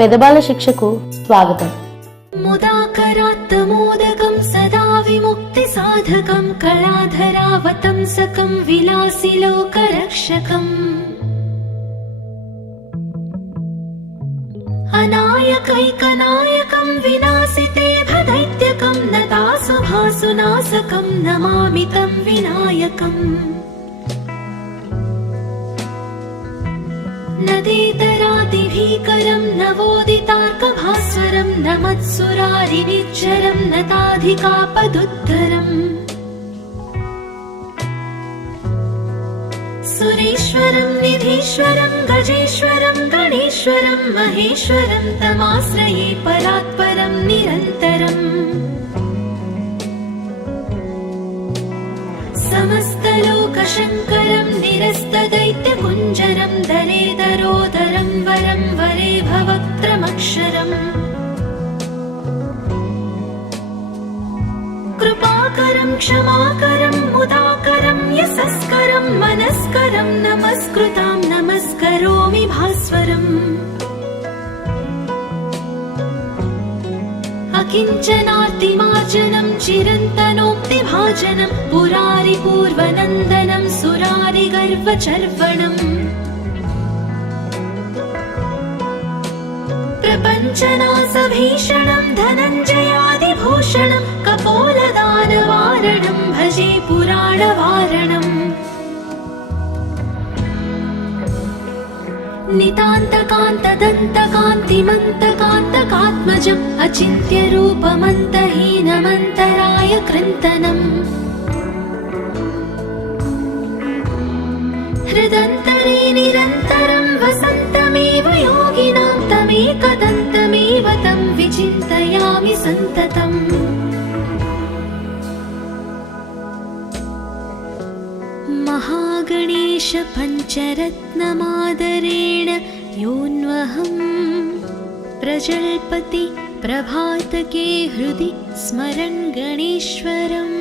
పెదబాల శిక్షకు స్వాగతం. ముదాకరాత్తమోదకం సదా విముక్తి సాధకం కళాధరావతంసకం విలాసి లోకరక్షకం అనాయకైకనాయకం వినాశితే భదైత్యకం నతాసుభాసునాశకం నమామి తం వినాయకం. నదేతరాదిభీకరం నవోదితార్కభాస్వరం నమత్సురారినిచ్చరం నతాధికాపదుద్ధరం సురేశ్వరం నిధీశ్వరం గజేశ్వరం గణేశ్వరం మహేశ్వరం తమాశ్రయే పరాత్పరం నిరంతరం. సమస్తలోకశంకరం నిరస్తదైత్యకుంజరం దరేదరోదరం వరం వరే భవక్త్రమక్షరం. కృపాకరం క్షమాకరం ముదాకరం యశస్కరం మనస్కరం నమస్కృతాం నమస్కరోమి భాస్వరం. అకించనార్తిమార్జనం చిరంతనోక్తిభాజనం పురారి పూర్వనందనం సురారి గర్వచర్వణం. ప్రపంచనాశభీషణం ధనంజయాదిభూషణం కపోలదానవారణం భజే పురాణవారణం. నితాంతకాంతదంతకాంతిమంతకాంతకాత్మజం అచింత్యరూపమంతహీనమంతరాయ కృంతనం. హృదంతరే నిరంతరం వసంతమేవ యోగినాం తమేకదంతమేవ తం విచింతయామి సంతతం. महागणेश पञ्चरत्नमादरेण योऽन्वहं प्रजल्पति प्रभातके हृदि स्मरन् गणेश्वरम्.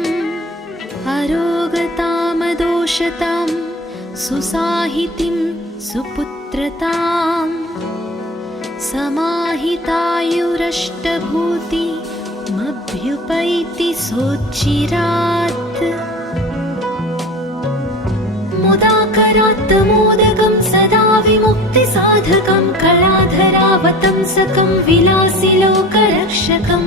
अरोगतामदोषतां सुसाहितिं सुपुत्रतां समाहितायुरष्टभूतिमभ्युपैति सोच्चिरात्. ముదాకరాత్తమోదకం సదా విముక్తి సాధకం కళాధరావతంసకం విలాసి లోకరక్షకం.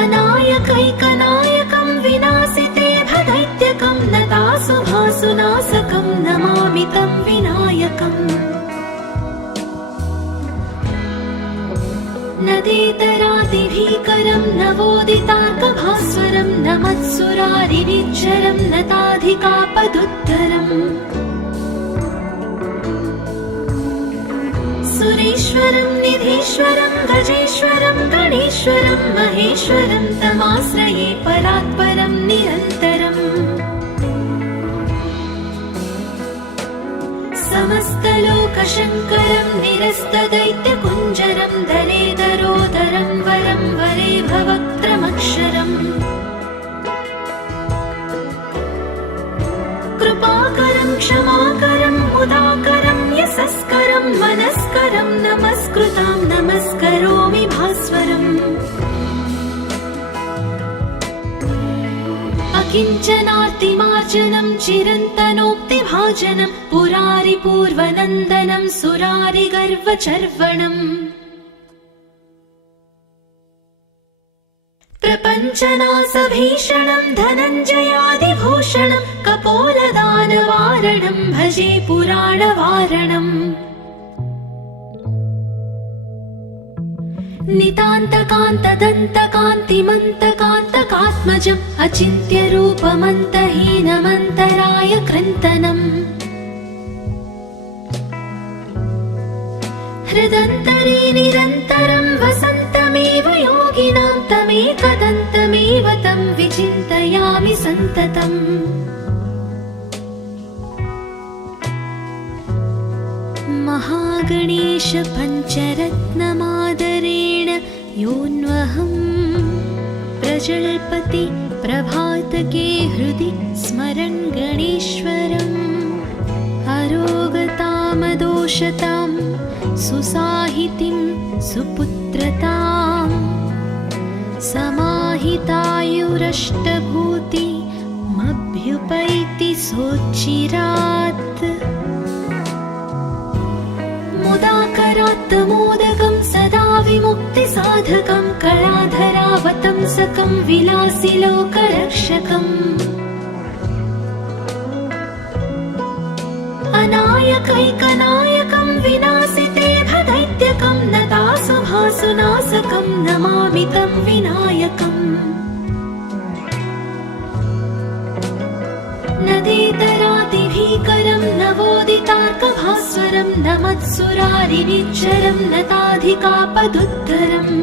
అనాయకైకనాయకం వినాశితే భదైత్యకం నతాసుభాసునాశకం నమామి తం వినాయకం. నదేతరాదిభీకరం నవోదితార్కభాస్వరం నమత్సురారినిచ్చరం నతాధికాపదుద్ధరం. సురేశ్వరం నిధీశ్వరం గజేశ్వరం గణేశ్వరం మహేశ్వరం తమాశ్రయే పరాత్పరం నిరంతరం. సమస్తలోకశంకరం నిరస్తదైత్యకుంజరం దరేదరోదరం వరం వరే భవక్త్రమక్షరం. కృపాకరం క్షమాకరం ముదాకరం యశస్కరం మనస్కరం నమస్కృతాం నమస్కరోమి భాస్వరం. అకించనార్తిమార్జనం చిరంతనోక్తిభాజనం పురారి పూర్వనందనం సురారి గర్వచర్వణం. ప్రపంచనాశభీషణం ధనంజయాదిభూషణం కపోలదానవారణం భజే పురాణవారణం. నితాంతకాంతదంతకాంతిమంతకాంతకాత్మజం అచింత్యరూపమంతహీనమంతరాయ కృంతనం. హృదంతరే నిరంతరం వసంతమేవ యోగినాం తమేకదంతమేవ తం విచింతయామి సంతతం. महागणेश पञ्चरत्नमादरेण योऽन्वहं प्रजल्पति प्रभातके हृदि स्मरन् गणेश्वरम्. अरोगतामद दोषतां सुसाहितिं सुपुत्रताम् समाहितायुरष्टभूतिमभ्युपैति सोच्चिरात् मुदाकरात्तमोदकं सदा विमुक्तिसाधकं कलाधरावतंसकं विलासिलोकरक्षकम् अनायकैकनायकं विनाशितेभदैत्यकं नतासुभासुनाशकं नमामि तं विनायकम् नदीतरातिभीकरं नवोदितार्कभास्वरं नमत्सुरारिनिच्चरं नताधिकापदुद्धरम्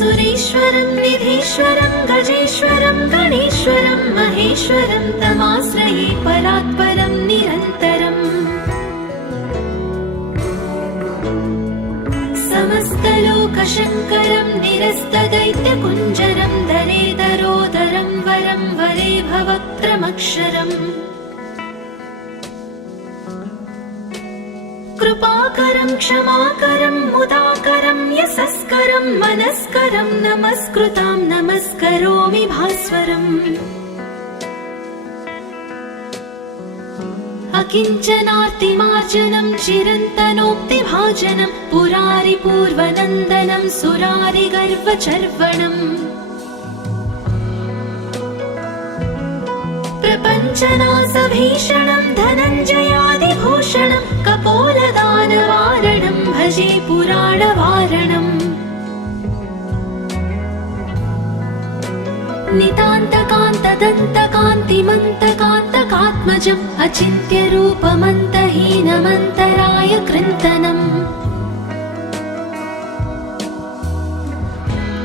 सुरेश्वरं निधीश्वरं गजेश्वरं गणेश्वरं महेश्वरं तमाश्रये परात्परं निरन्तरम् समस्तलोकशङ्करं निरस्तदैत्यकुञ्जरं दरेदरोदरं वरं वरे भवक्त्रमक्षरम् कृपाकरं क्षमाकरं मुदाकरं यशस्करं मनस्करं नमस्कृतां नमस्करोमि भास्वरम् अकिञ्चनार्तिमार्जनं चिरन्तनोक्तिभाजनं पुरारिपूर्वनन्दनं सुरारिगर्वचर्वणम् प्रपञ्चनासभीषणं धनञ्जयादिभूषणं कपोलदानवारणं भजे पुराणवारणम् नितान्तकान्तदन्तकान्तिमन्तकान्तकात्मजम् अचिन्त्यरूपमन्तहीनमन्तराय कृन्तनम्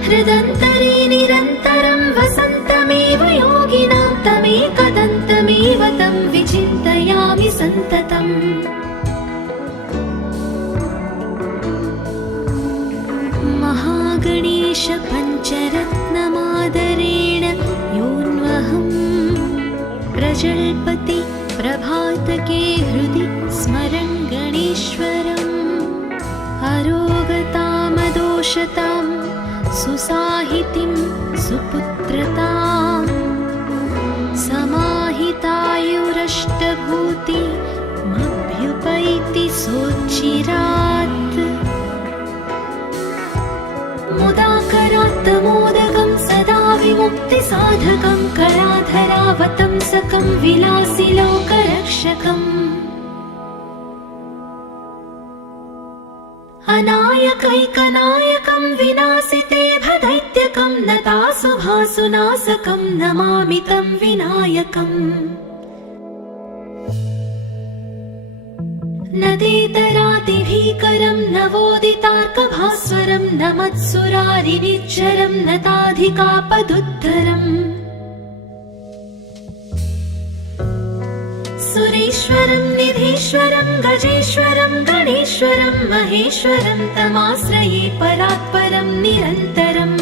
हृदन्तरे निरन्तरं वसन्तमेव योगिनां तमेकदन्तमेव तं विचिन्तयामि सन्ततम् महागणेश पञ्चरत्नमादरेण योऽन्वहं प्रजल्पति प्रभातके हृदि स्मरन् गणेश्वरम् अरोगतामदोषतां सुसाहितिं सुपुत्रताम् समाहितायुरष्टभूतिमभ्युपैति सोच्चिरात् मुदाकरात्तमोदकं सदा विमुक्तिसाधकं कलाधरावतंसकं विलासिलोकरक्षकम् अनायकैकनायकं विनाशितेभदैत्यकं नतासुभासुनाशकं नमामि तं विनायकम् नदीतरातिभीकरं नवोदितार्कभास्वरं नमत्सुरारिनिच्चरं नताधिकापदुद्धरम् सुरेश्वरं निधीश्वरं गजेश्वरं गणेश्वरं महेश्वरं तमाश्रये परात्परं निरन्तरम्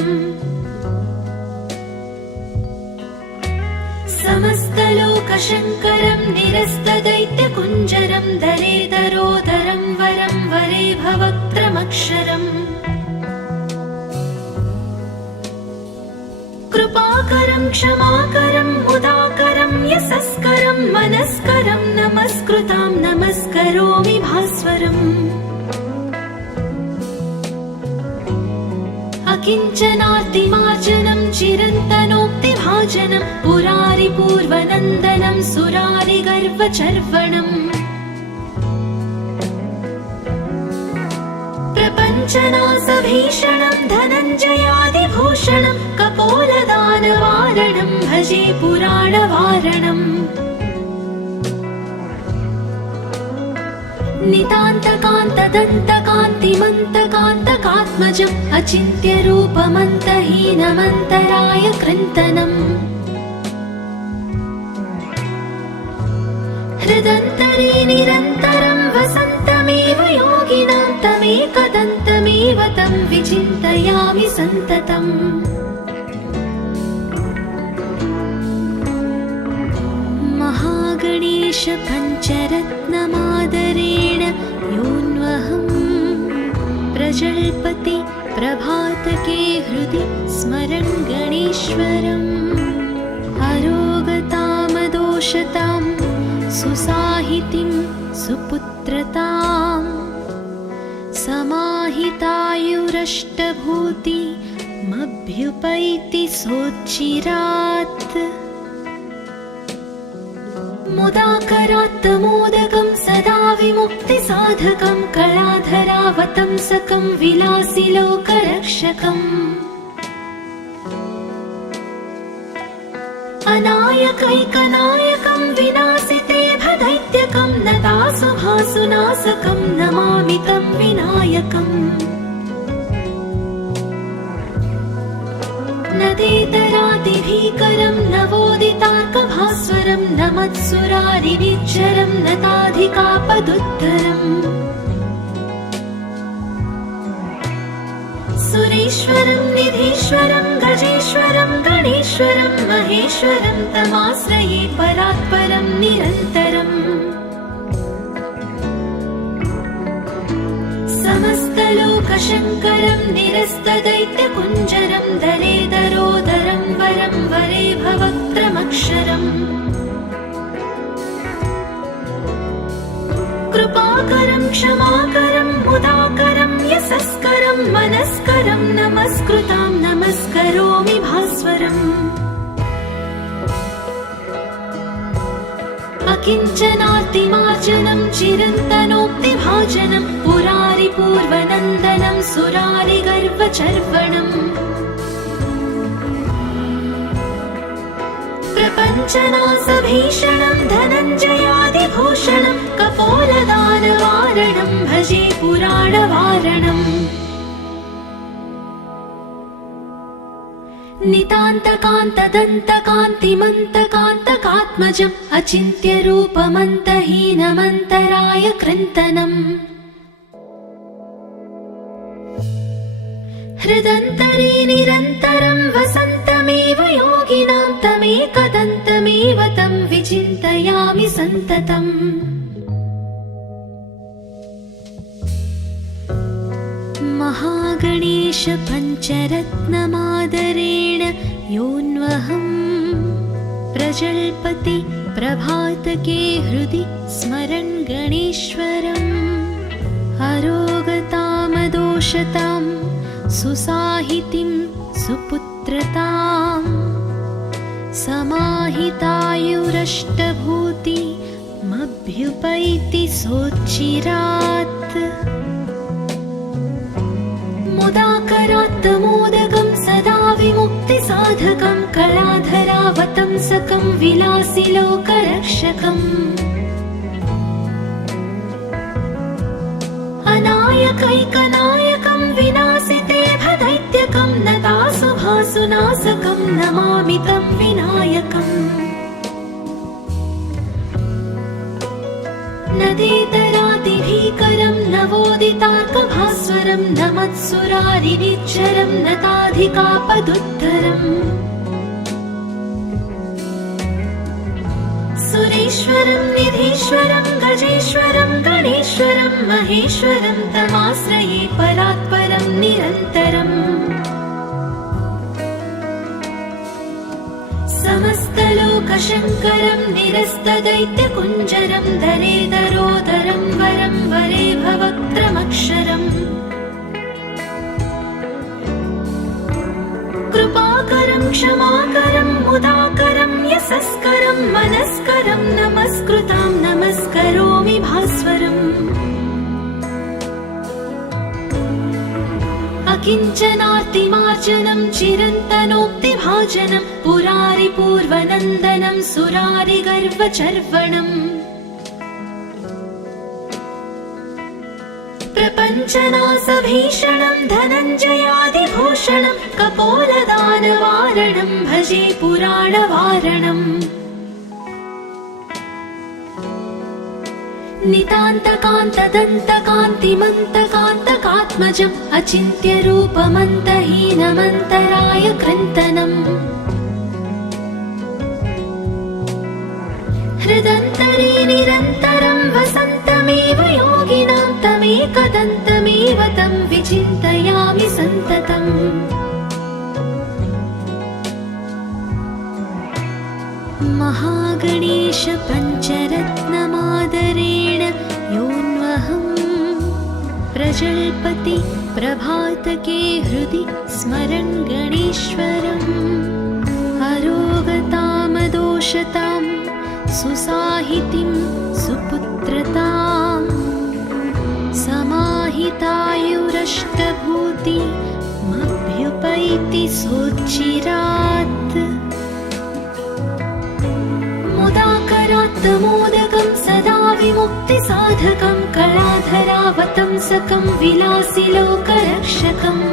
समस्तलोकशङ्करं निरस्तदैत्यकुञ्जरं दरेदरोदरं वरं वरे भवक्त्रमक्षरम् कृपाकरं क्षमाकरं मुदाकरं यशस्करं मनस्करं नमस्कृतां नमस्करोमि भास्वरम् अकिञ्चनार्तिमार्जनं चिरन्तनोक्तिभाजनं पुरारिपूर्वनन्दनं सुरारिगर्वचर्वणम् प्रपञ्चनासभीषणं धनञ्जयादिभूषणं कपोलदानवारणं भजे पुराणवारणम् नितान्तकान्तदन्तकान्तिमन्तकान्तकात्मजम् अचिन्त्यरूपमन्तहीनमन्तराय कृन्तनम् हृदन्तरे निरन्तरं वसन्तमेव योगिनां तमेकदन्तमेव तं विचिन्तयामि सन्ततम् महा महागणेश पञ्चरत्नमादरेण योऽन्वहं प्रजल्पति प्रभातके हृदि स्मरन् गणेश्वरम् अरोगतामदोषतां सुसाहितिं सुपुत्रताम् समाहितायुरष्टभूतिमभ्युपैति सोच्चिरात् मुदाकरात्तमोदकं सदा विमुक्तिसाधकं कलाधरावतंसकं विलासिलोकरक्षकम् अनायकैकनायकं विनाशितेभदैत्यकं नतासुभासुनाशकं नमामि तं विनायकम् नदेतरादिभीकरं नवोदितार्कभास्वरं नमत्सुरारिनिच्चरं नताधिकापदुत्तरम् सुरेश्वरं निधीश्वरं गजेश्वरं गणेश्वरं महेश्वरं तमाश्रये परात्परं निरन्तरम् समस्तलोकशङ्करं निरस्तदैत्यकुञ्जरं दरेदरोदरं वरं वरे भवक्त्रमक्षरम् कृपाकरं क्षमाकरं मुदाकरं यशस्करं मनस्करं नमस्कृतां नमस्करोमि भास्वरम् अकिञ्चनातिमार्जनं चिरन्तनोक्तिभाजनं पुरारिपूर्वनन्दनं सुरारिगर्वचर्वणम् प्रपञ्चनासभीषणं धनञ्जयादिभूषणं कपोलदानवारणं भजे पुराणवारणम् नितान्तकान्तदन्तकान्तिमन्तकान्तकात्मजम् अचिन्त्यरूपमन्तहीनमन्तराय कृन्तनम् हृदन्तरे निरन्तरं वसन्तमेव योगिनां तमेकदन्तमेव तं विचिन्तयामि सन्ततम् महागणेश पञ्चरत्नमादरेण योऽन्वहं प्रजल्पति प्रभातके हृदि स्मरन् गणेश्वरम् अरोगतामदोषतां सुसाहितिं सुपुत्रताम् समाहितायुरष्टभूतिमभ्युपैति सोच्चिरात् मुदाकरात्तमोदकं सदा विमुक्तिसाधकं कलाधरावतंसकं विलासिलोकरक्षकम् अनायकैकनायकं विनाशितेभदैत्यकं नतासुभासुनाशकं नमामि तं विनायकम् नदेतरादिभीकरं नवोदितार्कभास्वरं नमत्सुरारिनिच्चरं नताधिकापदुत्तरम् सुरेश्वरं निधीश्वरं गजेश्वरं गणेश्वरं महेश्वरं तमाश्रये परात्परं निरन्तरम् समस्तलोकशङ्करं निरस्तदैत्यकुञ्जरं दरेदरोदरं वरं वरे भवक्त्रमक्षरम् कृपाकरं क्षमाकरं मुदाकरं यशस्करं मनस्करं नमस्कृतां नमस्करोमि भास्वरम् अकिञ्चनातिमार्जनं चिरन्तनोक्तिभाजनं पुरारिपूर्वनन्दनं सुरारिगर्वचर्वणम् प्रपञ्चनासभीषणं धनञ्जयादिभूषणं कपोलदानवारणं भजे पुराणवारणम् नितान्तकान्तदन्तकान्तिमन्तकान्तकात्मजम् अचिन्त्यरूपमन्तहीनमन्तराय कृन्तनम् हृदन्तरे निरन्तरं वसन्तमेव योगिनां तमेकदन्तमेव तं विचिन्तयामि सन्ततम्। महागणेश पञ्चरत्नमादरेण योऽन्वहं प्रजल्पति प्रभातके हृदि स्मरन् गणेश्वरम्। अरोगतामदोषतां सुसाहितिं सुपुत्रतां समाहितायुरष्टभूतिमभ्युपैति सोच्चिरात्। मुदाकरात्तमोदकं सदा विमुक्तिसाधकं कलाधरावतंसकं विलासिलोकरक्षकम्।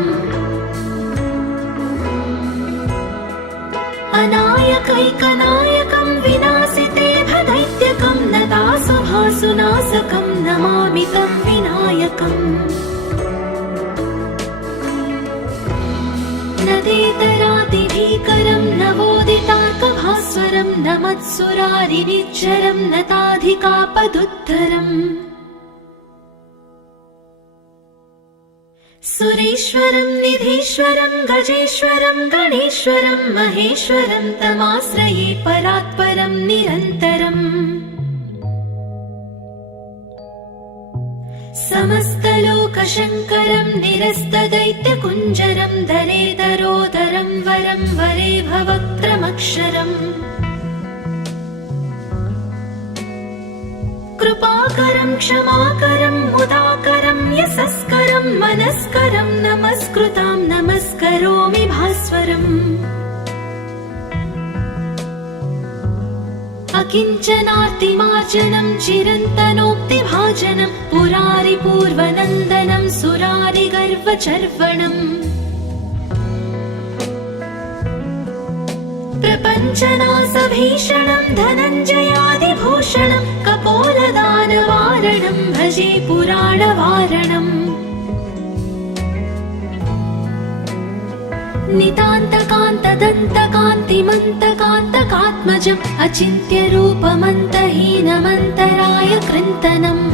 अनायकैकनायकं विनाशितेभदैत्यकं नतासुभासुनाशकं नमामि तं विनायकम्। नदेतरादिभीकरं नवोदितार्कभास्वरं नमत्सुरारिनिच्चरं नताधिकापदुद्धरम्। सुरेश्वरं निधीश्वरं गजेश्वरं गणेश्वरं महेश्वरं तमाश्रये परात्परं निरन्तरम्। समस्तलोकशङ्करं निरस्तदैत्यकुञ्जरं दरेदरोदरं वरं वरे भवक्त्रमक्षरम्। कृपाकरं क्षमाकरं मुदाकरं यशस्करं मनस्करं नमस्कृतां नमस्करोमि भास्वरम्। अकिञ्चनार्तिमार्जनं चिरन्तनोक्तिभाजनं पुरारिपूर्वनन्दनं सुरारिगर्वचर्वणम्। प्रपञ्चनासभीषणं धनञ्जयादिभूषणं कपोलदानवारणं भजे पुराणवारणम्। नितान्तकान्तदन्तकान्तिमन्तकान्तकात्मजम् अचिन्त्यरूपमन्तहीनमन्तराय कृन्तनम्।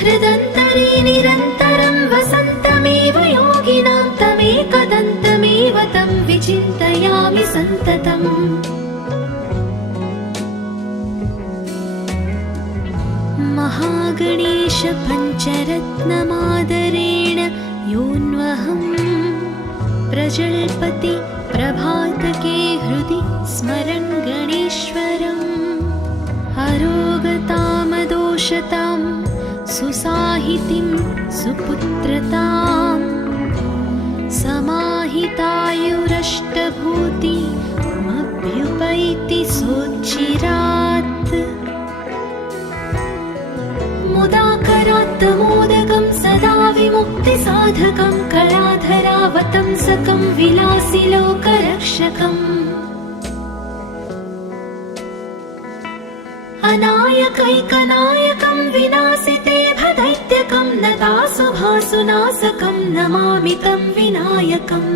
हृदन्तरे निरन्तरं वसन्तमेव योगिनां तमेकदन्तमेव तं विचिन्तयामि सन्ततम्। महागणेश पञ्चरत्नमादरेण योऽन्वहं प्रजल्पति प्रभातके हृदि स्मरन् गणेश्वरम्। अरोगतामदोषतां सुसाहितिं सुपुत्रतां समाहितायुरष्टभूतिमभ्युपैति सोच्चिरात्। मुदाकरात्तमोदकं सदा विमुक्तिसाधकं कलाधरावतंसकं विलासिलोकरक्षकम्। अनायकैकनायकं विनाशितेभदैत्यकं नतासुभासुनाशकं नमामि तं विनायकम्।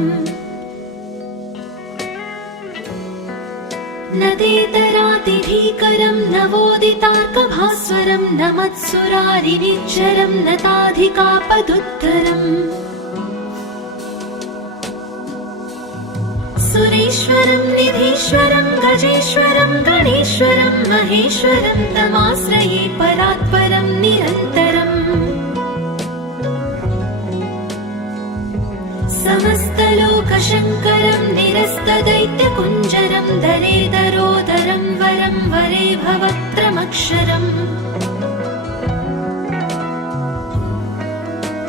नदेतरादिभीकरं नवोदितार्कभास्वरं नमत्सुरारिनिच्चरं नताधिकापदुद्धरम्। सुरेश्वरं निधीश्वरं गजेश्वरं गणेश्वरं महेश्वरं तमाश्रये परात्परं निरन्तरम्। समस्तलोकशङ्करं निरस्तदैत्यकुञ्जरं दरेदरोदरं वरं वरे भवक्त्रमक्षरम्।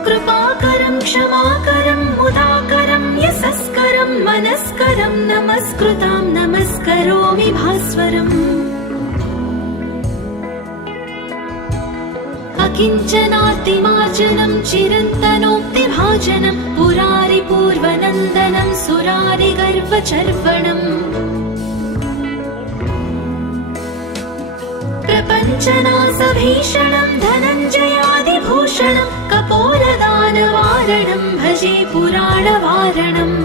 कृपाकरं क्षमाकरं मुदाकरं यशस्करं मनस्करं नमस्कृतां नमस्करोमि भास्वरम्। अकिञ्चनार्तिमार्जनं चिरन्तनोक्तिभाजनं पुरारिपूर्वनन्दनं सुरारिगर्वचर्वणम्। प्रपञ्चनासभीषणं धनञ्जयादिभूषणं कपोलदानवारणं भजे पुराणवारणम्।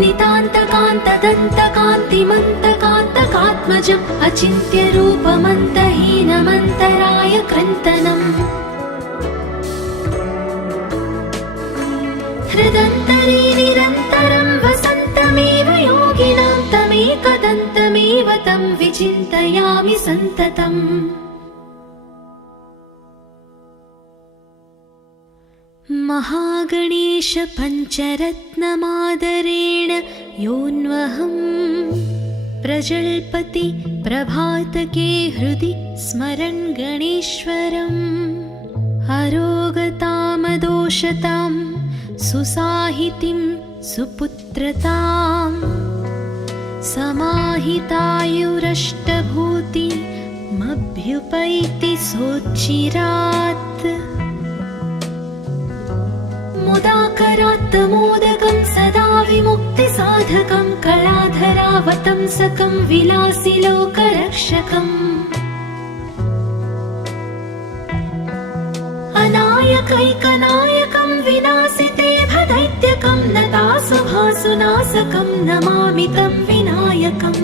नितान्तकान्तदन्तकान्तिमन्तकान्तकात्मजम् अचिन्त्यरूपमन्तहीनमन्तराय कृन्तनम् हृदन्तरे निरन्तरं वसन्तमेव योगिनां तमेकदन्तमेव तं विचिन्तयामि सन्ततम् महागणेश पञ्चरत्नमादरेण योऽन्वहं प्रजल्पति प्रभातके हृदि स्मरन् गणेश्वरम् अरोगतामदोषतां सुसाहितिं सुपुत्रतां समाहितायुरष्टभूतिमभ्युपैति सोच्चिरात् मुदाकरात्तमोदकं सदा विमुक्तिसाधकं कलाधरावतंसकं विलासिलोकरक्षकम् अनायकैकनायकं विनाशिते भदैत्यकं नतासुभासुनाशकं नमामि तं विनायकम्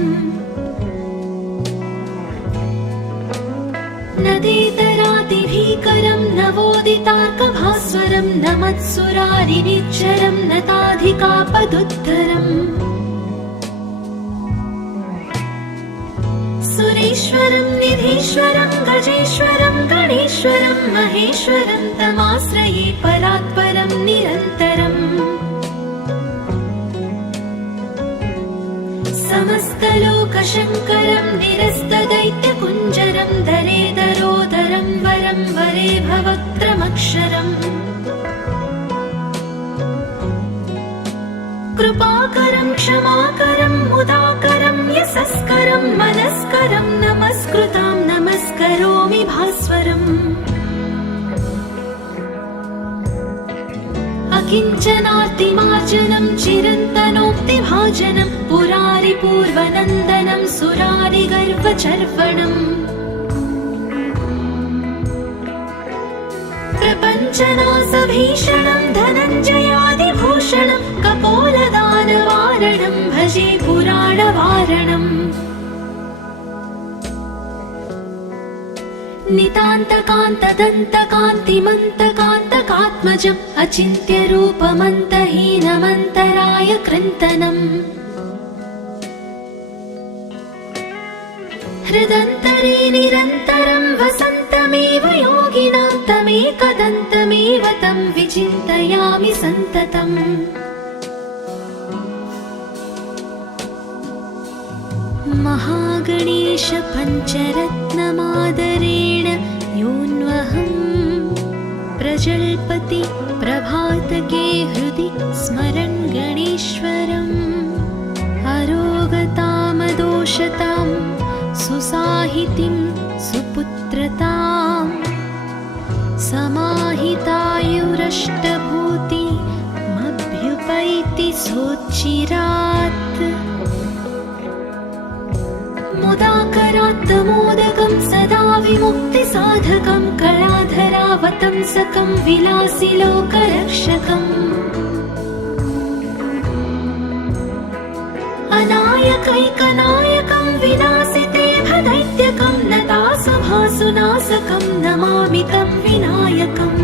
नदेतरातिभीकरं नवोदितार्कभास्वरं नमत्सुरारिनिच्चरं नताधिकापदुत्तरम् सुरेश्वरं निधीश्वरं गजेश्वरं गणेश्वरं महेश्वरं तमाश्रये परात्परं निरन्तरम् समस्तलोकशङ्करं निरस्तदैत्यकुञ्जरं दरेदरोदरं वरं वरे भवक्त्रमक्षरम् कृपाकरं क्षमाकरं मुदाकरं यशस्करं मनस्करं नमस्कृतां नमस्करोमि भास्वरम् अकिञ्चनार्तिमार्जनं चिरन्तनोक्तिभाजनं पुरारिपूर्वनन्दनं सुरारिगर्वचर्वणम् प्रपञ्चनासभीषणं धनञ्जयादिभूषणं कपोलदानवारणं भजे पुराणवारणम् नितान्तकान्तदन्तकान्तिमन्तकान्तकात्मजम् अचिन्त्यरूपमन्तहीनमन्तराय कृन्तनम् हृदन्तरे निरन्तरं वसन्तमेव योगिनां तमेकदन्तमेव तं विचिन्तयामि सन्ततम् महागणेश पञ्चरत्नमादरेण योऽन्वहं प्रजल्पति प्रभातके हृदि स्मरन् गणेश्वरम् अरोगतामदोषतां सुसाहितिं सुपुत्रतां समाहितायुरष्टभूतिमभ्युपैति सोच्चिरात् मुदाकरात्तमोदकं सदा विमुक्तिसाधकं कलाधरावतंसकं विलासिलोकरक्षकम् अनायकैकनायकं विनाशिते भदैत्यकं नतासुभासुनाशकं नमामि तं विनायकम्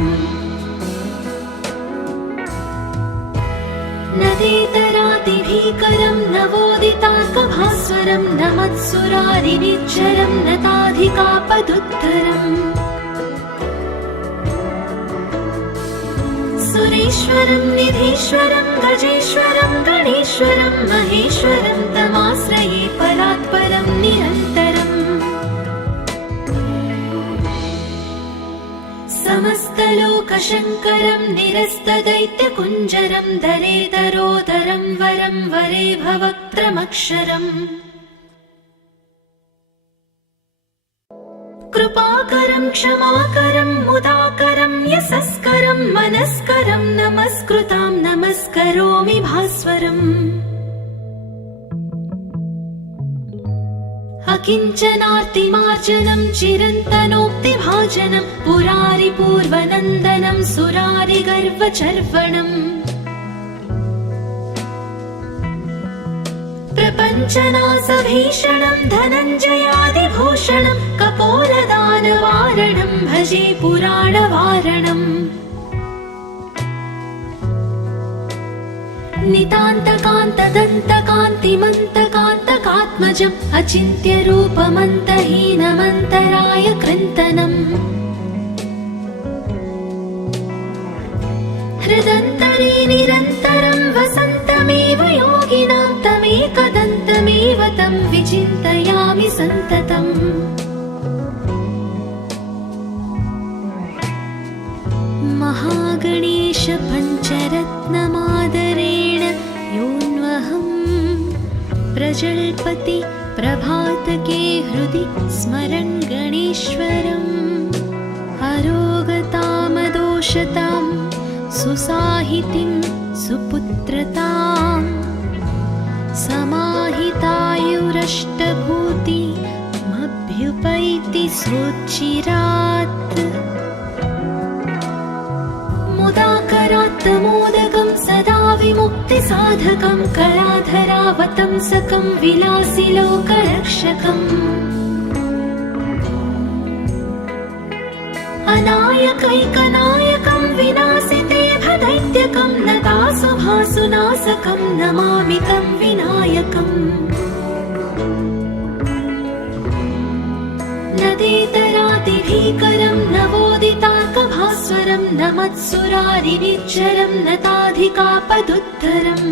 नदेतरातिभीकरं नवोदितार्कभास्वरं नमत्सुरारिनिच्चरं नताधिकापदुत्तरम् सुरेश्वरं निधीश्वरं गजेश्वरं गणेश्वरं महेश्वरं तमाश्रये परात्परं निरन्तरम् समस्तलोकशङ्करं निरस्तदैत्यकुञ्जरं दरेदरोदरं वरं वरे भवक्त्रमक्षरम् कृपाकरं क्षमाकरं मुदाकरं यशस्करं मनस्करं नमस्कृतां नमस्करोमि भास्वरम् अकिञ्चनार्तिमार्जनं चिरन्तनोक्तिभाजनं पुरारिपूर्वनन्दनं सुरारिगर्वचर्वणम् प्रपञ्चनासभीषणं धनञ्जयादिभूषणं कपोलदानवारणं भजे पुराणवारणम् नितान्तकान्तदन्तकान्तिमन्तकान्तकात्मजम् अचिन्त्यरूपमन्तहीनमन्तराय कृन्तनम् हृदन्तरे निरन्तरं वसन्तमेव योगिनां तमेकदन्तमेव तं विचिन्तयामि सन्ततम् महागणेश पञ्चरत्नमादरेण योऽन्वहं प्रजल्पति प्रभातके हृदि स्मरन् गणेश्वरम् अरोगतामदोषतां सुसाहितिं सुपुत्रतां समाहितायुरष्टभूतिमभ्युपैति सोच्चिरात् मुदाकरात्तमोदकं सदा विमुक्तिसाधकं कलाधरावतंसकं विलासिलोकरक्षकम् अनायकैकनायकं विनाशितेभदैत्यकं नतासुभासुनाशकं नमामि तं विनायकम् नदेतरातिभीकरं नवोदितार्कभास्वरं नमत्सुरारिनिच्चरं नताधिकापदुद्धरम्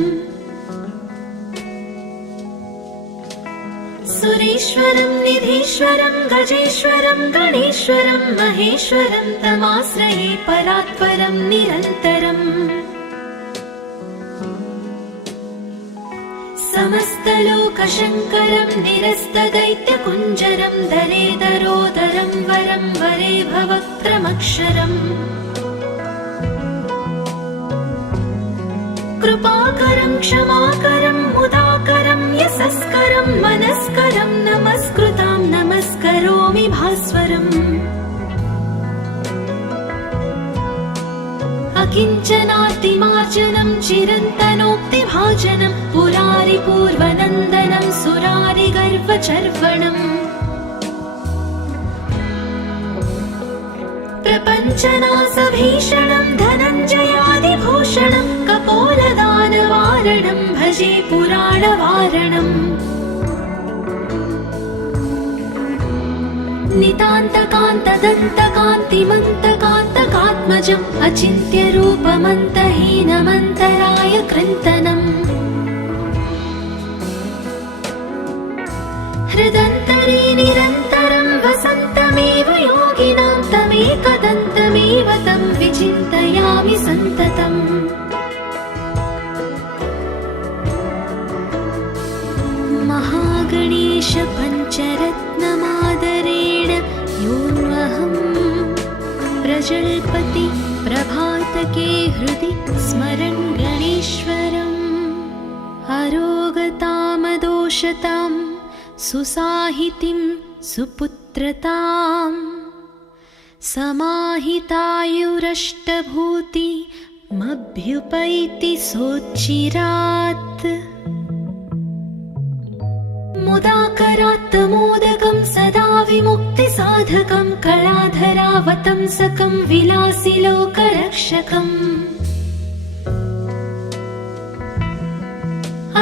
सुरेश्वरं निधीश्वरं गजेश्वरं गणेश्वरं महेश्वरं तमाश्रये परात्परं निरन्तरम् समस्तलोकशङ्करं निरस्तदैत्यकुञ्जरं दरेदरोदरं वरं वरे भवक्त्रमक्षरम् कृपाकरं क्षमाकरं मुदाकरं यशस्करं मनस्करं नमस्कृतां नमस्करोमि भास्वरम् अकिञ्चनातिमार्जनं चिरन्तनोक्तिभाजनं पुरारिपूर्वनन्दनं सुरारिगर्वचर्वणम् प्रपञ्चनासभीषणं धनञ्जयादिभूषणं कपोलदानवारणं भजे पुराणवारणम् नितान्तकान्तदन्तकान्तिमन्तकान्तकात्मजम् अचिन्त्यरूपमन्तहीनमन्तराय कृन्तनम् हृदन्तरे निरन्तरं वसन्तमेव योगिनां तमेकदन्तमेव तं विचिन्तयामि सन्ततम् महागणेश पञ्चरत्नमादरेण योऽन्वहं प्रजल्पति प्रभातके हृदि स्मरन् गणेश्वरम् अरोगतामदोषतां सुसाहितिं सुपुत्रतां समाहितायुरष्टभूतिमभ्युपैति सोच्चिरात् मुदाकरात्तमोदकं सदा विमुक्तिसाधकं कलाधरावतंसकं विलासिलोकरक्षकम्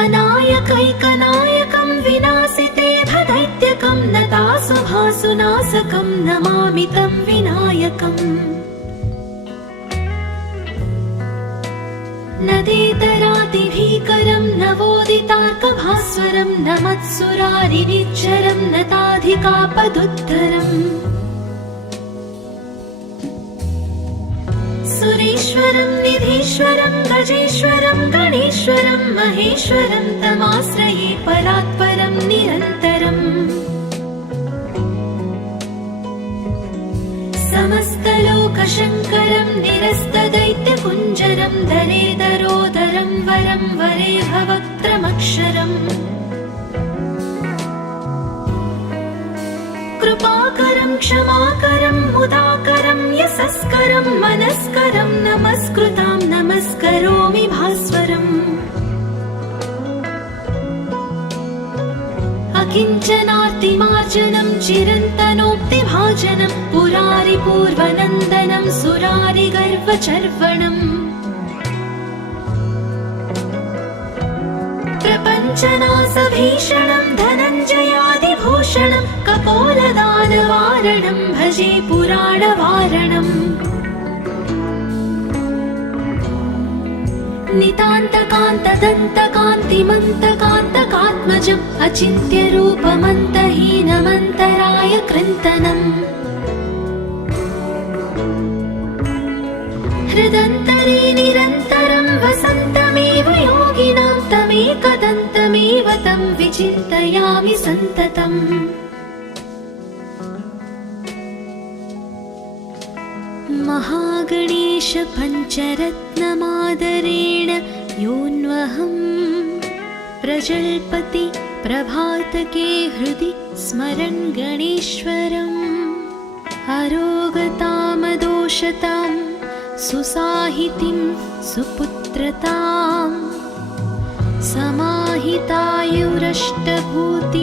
अनायकैकनायकं विनाशितेभदैत्यकं नतासुभासुनाशकं नमामि तं विनायकम् नदेतरातिभीकरं नवोदितार्कभास्वरं नमत्सुरारिनिच्चरं नताधिकापदुद्धरम् सुरेश्वरं निधीश्वरं गजेश्वरं गणेश्वरं महेश्वरं तमाश्रये परात्परं निरन्तरम् समस्तलोकशङ्करं निरस्तदैत्यकुञ्जरं दरेदरोदरं वरं वरे भवक्त्रमक्षरम् कृपाकरं क्षमाकरं मुदाकरं यशस्करं मनस्करं नमस्कृतां नमस्करोमि भास्वरम् चिरारिपूर्वनन्दनं चिरन्तनोक्तिभाजनं पुरारिपूर्वनन्दनं सुरारिगर्वचर्वणम् प्रपञ्चनासभीषणं धनञ्जयादिभूषणं कपोलदानवारणं भजे पुराणवारणम् नितान्तकान्तदन्तकान्तिमन्तकान्तकात्मजम् अचिन्त्यरूपमन्तहीनमन्तराय कृन्तनम् हृदन्तरे निरन्तरं वसन्तमेव योगिनां तमेकदन्तमेव तं विचिन्तयामि सन्ततम् महागणेश पञ्चरत्नमादरेण योऽन्वहं प्रजल्पति प्रभातके हृदि स्मरन् गणेश्वरम् अरोगतामदोषतां सुसाहितिं सुपुत्रतां समाहितायुरष्टभूति